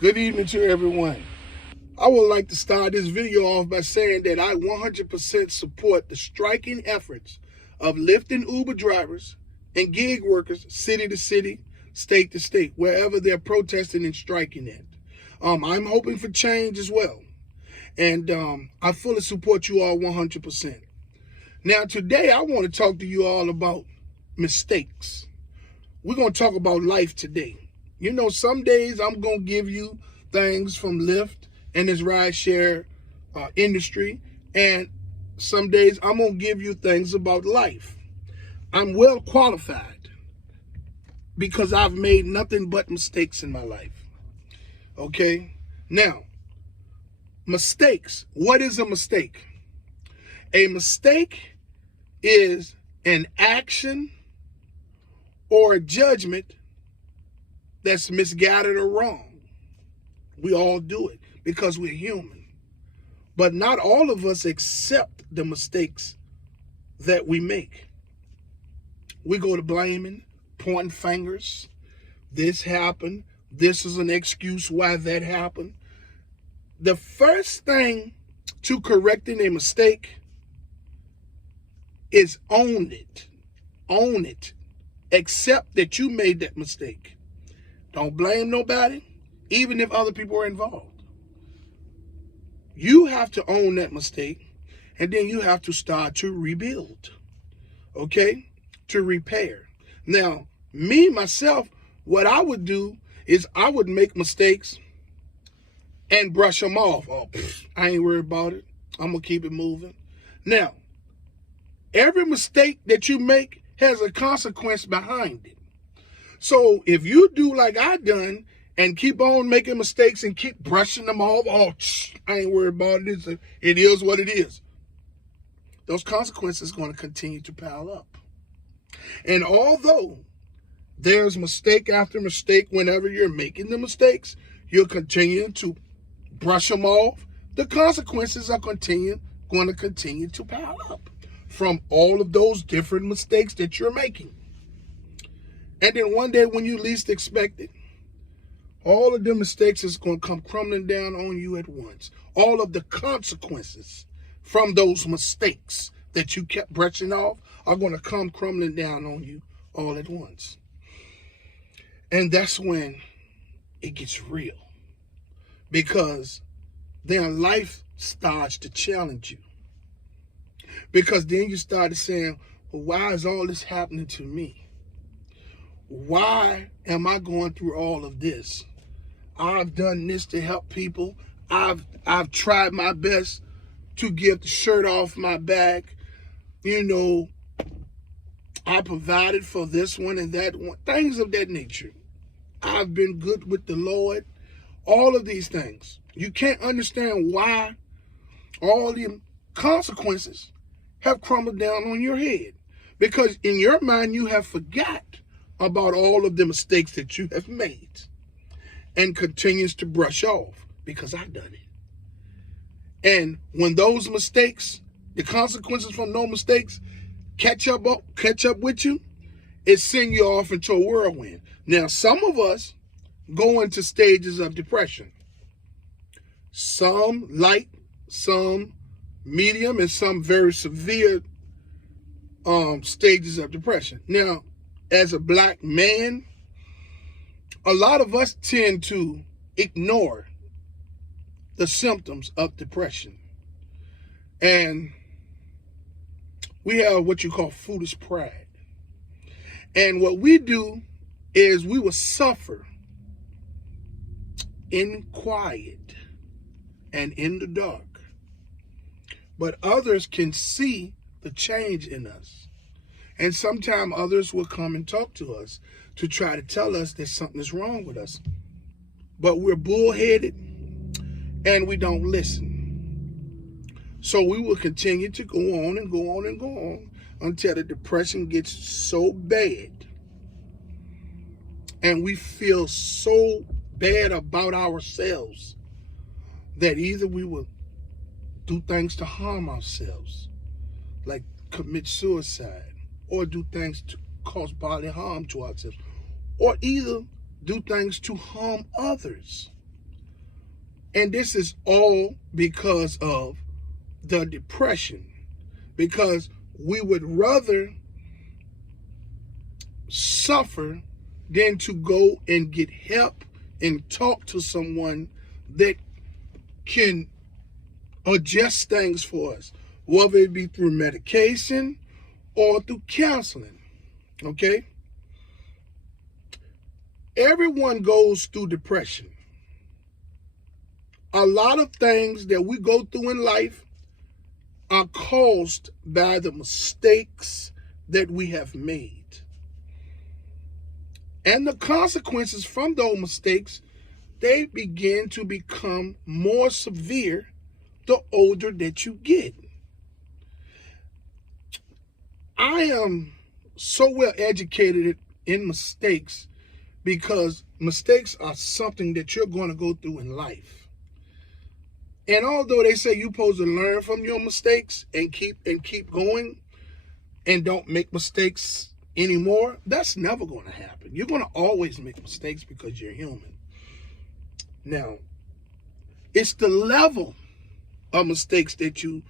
Good evening to everyone. I would like to start this video off by saying that I 100% support the striking efforts of Lyft and Uber drivers and gig workers city to city, state to state, wherever they're protesting and striking at. I'm hoping for change as well. And I fully support you all 100%. Now, today I want to talk to you all about mistakes. We're going to talk about life today. You know, some days I'm going to give you things from Lyft and this rideshare industry, and some days I'm going to give you things about life. I'm well qualified because I've made nothing but mistakes in my life. Okay? Now, mistakes. What is a mistake? A mistake is an action or a judgment that's misguided or wrong. We all do it because we're human. But not all of us accept the mistakes that we make. We go to blaming, pointing fingers. This happened. This is an excuse why that happened. The first thing to correcting a mistake is own it. Own it. Accept that you made that mistake. Don't blame nobody, even if other people are involved. You have to own that mistake, and then you have to start to rebuild, okay? To repair. Now, myself, what I would do is I would make mistakes and brush them off. Oh, I ain't worried about it. I'm going to keep it moving. Now, every mistake that you make has a consequence behind it. So if you do like I done and keep on making mistakes and keep brushing them off, oh, I ain't worried about it. It is what it is. Those consequences are going to continue to pile up. And although there's mistake after mistake, whenever you're making the mistakes, you'll continue to brush them off. The consequences are going to continue to pile up from all of those different mistakes that you're making. And then one day when you least expect it, all of the mistakes is going to come crumbling down on you at once. All of the consequences from those mistakes that you kept brushing off are going to come crumbling down on you all at once. And that's when it gets real. Because then life starts to challenge you. Because then you started saying, well, why is all this happening to me? Why am I going through all of this? I've done this to help people. I've tried my best to get the shirt off my back. You know, I provided for this one and that one. Things of that nature. I've been good with the Lord. All of these things. You can't understand why all the consequences have crumbled down on your head. Because in your mind, you have forgot about all of the mistakes that you have made and continues to brush off because I've done it. And when those mistakes, the consequences from no mistakes catch up with you, it sends you off into a whirlwind. Now, some of us go into stages of depression. Some light, some medium, and some very severe stages of depression. Now, as a black man, a lot of us tend to ignore the symptoms of depression. And we have what you call foolish pride. And what we do is we will suffer in quiet and in the dark. But others can see the change in us. And sometimes others will come and talk to us to try to tell us that something is wrong with us. But we're bullheaded and we don't listen. So we will continue to go on and go on and go on until the depression gets so bad and we feel so bad about ourselves that either we will do things to harm ourselves, like commit suicide, or do things to cause bodily harm to ourselves, or either do things to harm others. And this is all because of the depression. Because we would rather suffer than to go and get help and talk to someone that can adjust things for us, whether it be through medication or through counseling. Okay? Everyone goes through depression. A lot of things that we go through in life are caused by the mistakes that we have made. And the consequences from those mistakes, they begin to become more severe the older that you get. I am so well educated in mistakes because mistakes are something that you're going to go through in life. And although they say you're supposed to learn from your mistakes and keep going and don't make mistakes anymore, that's never going to happen. You're going to always make mistakes because you're human. Now, it's the level of mistakes that you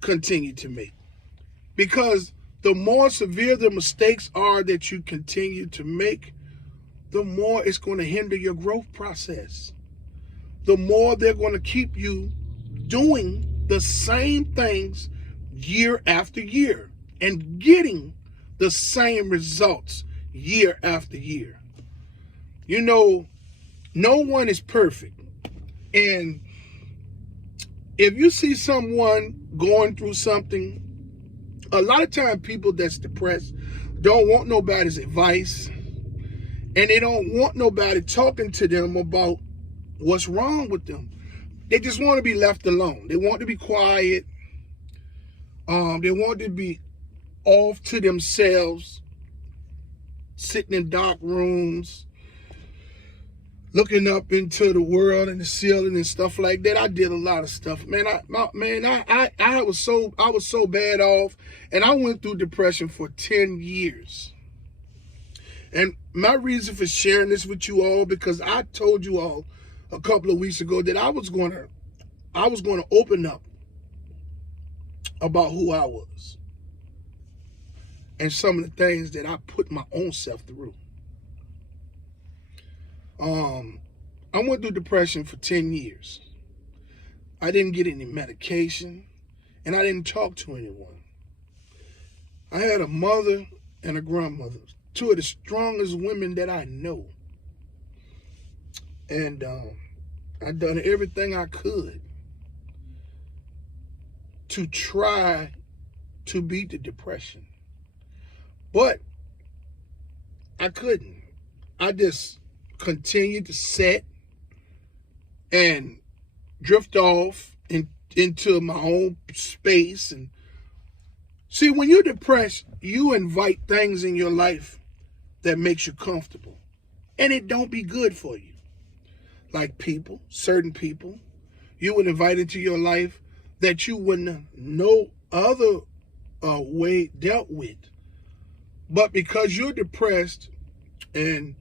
continue to make. Because the more severe the mistakes are that you continue to make, the more it's going to hinder your growth process. The more they're going to keep you doing the same things year after year and getting the same results year after year. You know, no one is perfect. And if you see someone going through something, a lot of times people that's depressed don't want nobody's advice, and they don't want nobody talking to them about what's wrong with them. They just want to be left alone. They want to be quiet. They want to be off to themselves, sitting in dark rooms, looking up into the world and the ceiling and stuff like that. I did a lot of stuff, man. I was so bad off, and I went through depression for 10 years. And my reason for sharing this with you all, because I told you all a couple of weeks ago that I was going to open up about who I was and some of the things that I put my own self through. I went through depression for 10 years. I didn't get any medication, and I didn't talk to anyone. I had a mother and a grandmother, two of the strongest women that I know. And I'd done everything I could to try to beat the depression. But I couldn't. I just continued to sit and drift off into my own space. And see, when you're depressed, you invite things in your life that makes you comfortable, and it don't be good for you. Like people, certain people, you would invite into your life that you wouldn't no other way dealt with. But because you're depressed and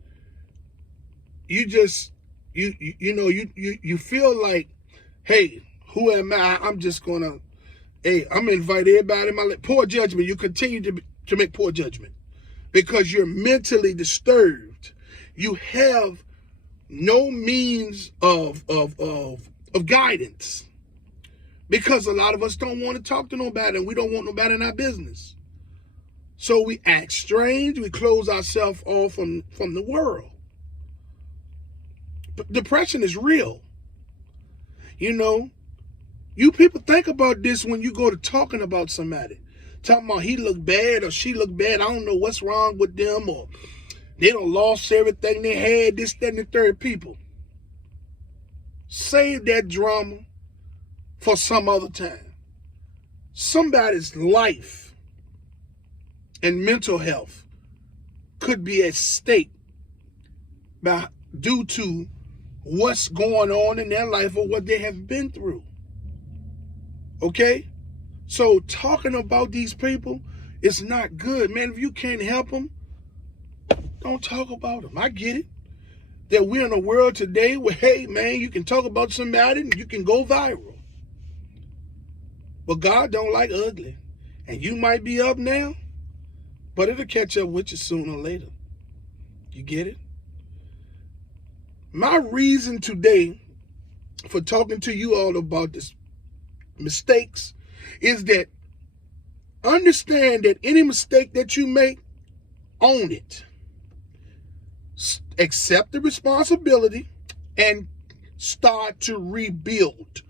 you feel like, hey, who am I? I'm just gonna, I'm gonna invite everybody in my life. Poor judgment. You continue to make poor judgment because you're mentally disturbed. You have no means of guidance, because a lot of us don't want to talk to nobody, and we don't want nobody in our business. So we act strange. We close ourselves off from the world. But depression is real. You know, you people think about this when you go to talking about somebody. Talking about he look bad or she look bad. I don't know what's wrong with them, or they done lost everything they had, this, that, and the third. People, save that drama for some other time. Somebody's life and mental health could be at stake due to what's going on in their life or what they have been through. Okay? So talking about these people is not good, man. If you can't help them, don't talk about them. I get it. that we're in a world today where, hey, man, you can talk about somebody and you can go viral. But God don't like ugly. And you might be up now, but it'll catch up with you sooner or later. You get it? My reason today for talking to you all about this mistakes is that understand that any mistake that you make, own it. Accept the responsibility and start to rebuild.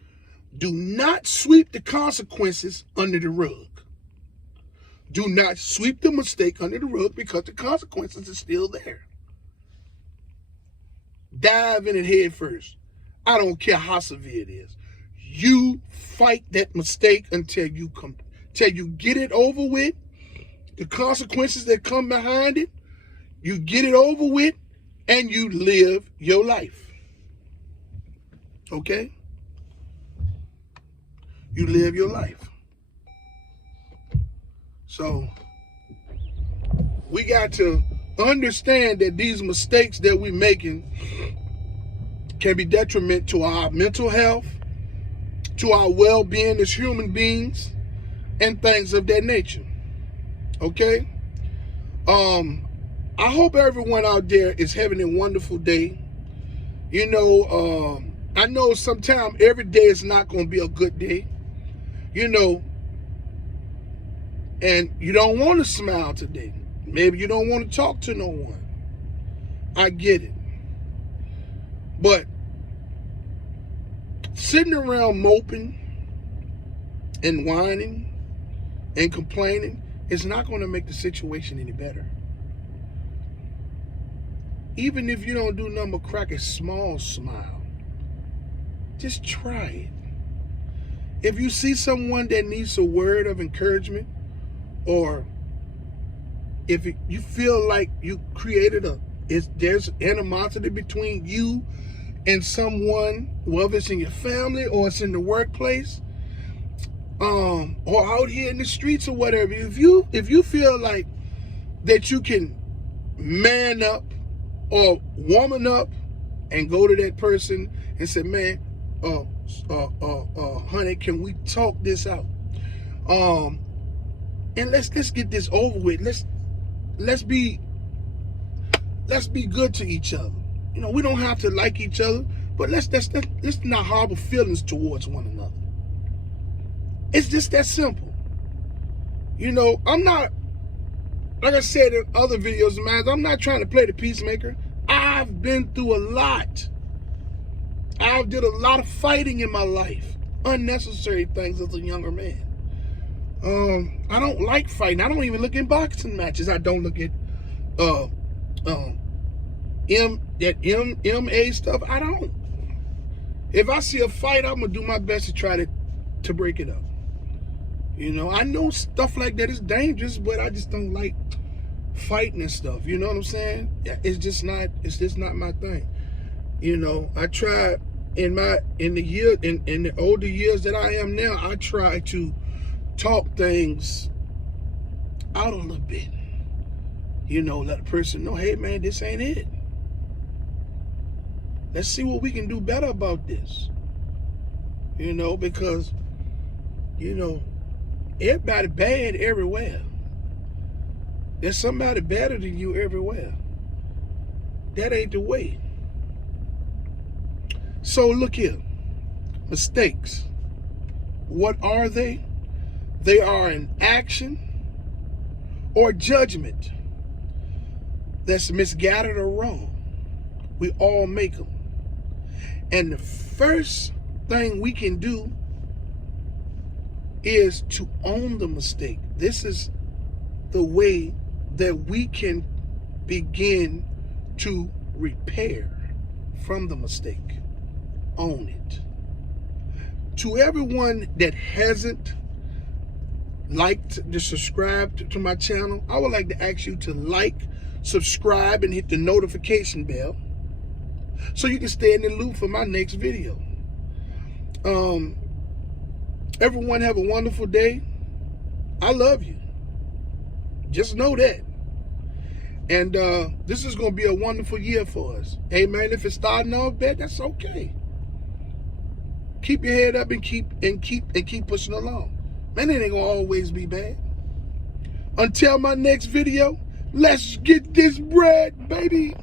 Do not sweep the consequences under the rug. Do not sweep the mistake under the rug because the consequences are still there. Dive in it head first. I don't care how severe it is. You fight that mistake until you get it over with. The consequences that come behind it, you get it over with, and you live your life. Okay? You live your life. So, we got to understand that these mistakes that we're making can be detriment to our mental health, to our well-being as human beings, and things of that nature. Okay? I hope everyone out there is having a wonderful day. You know, I know sometimes every day is not going to be a good day. You know, and you don't want to smile today. Maybe you don't want to talk to no one. I get it. But sitting around moping and whining and complaining is not going to make the situation any better. Even if you don't do nothing but crack a small smile, just try it. If you see someone that needs a word of encouragement, or if you feel like you created there's animosity between you and someone, whether it's in your family or it's in the workplace, or out here in the streets or whatever, if you feel like that you can man up or woman up and go to that person and say, man, honey, can we talk this out? And let's get this over with. Let's be good to each other. You know, we don't have to like each other, but let's not harbor feelings towards one another. It's just that simple. You know, I'm not, like I said in other videos, man, I'm not trying to play the peacemaker. I've been through a lot. I've did a lot of fighting in my life. Unnecessary things as a younger man. I don't like fighting. I don't even look in boxing matches. I don't look at MMA stuff. I don't. If I see a fight, I'm gonna do my best to try to break it up. You know, I know stuff like that is dangerous, but I just don't like fighting and stuff. You know what I'm saying? It's just not my thing. You know, I try in the older years that I am now, I try to talk things out a little bit. You know, let a person know, hey man, this ain't it. Let's see what we can do better about this. You know, because, you know, everybody bad everywhere. There's somebody better than you everywhere. That ain't the way. So look here. Mistakes. What are they? They are an action or judgment that's misguided or wrong. We all make them. And the first thing we can do is to own the mistake. This is the way that we can begin to repair from the mistake. Own it. To everyone that hasn't liked to subscribe to my channel, I would like to ask you to like, subscribe, and hit the notification bell so you can stay in the loop for my next video. Everyone have a wonderful day. I love you. Just know that. And this is going to be a wonderful year for us. Amen. If it's starting off bad, that's okay. Keep your head up and keep pushing along. Man, it ain't going to always be bad. Until my next video, let's get this bread, baby.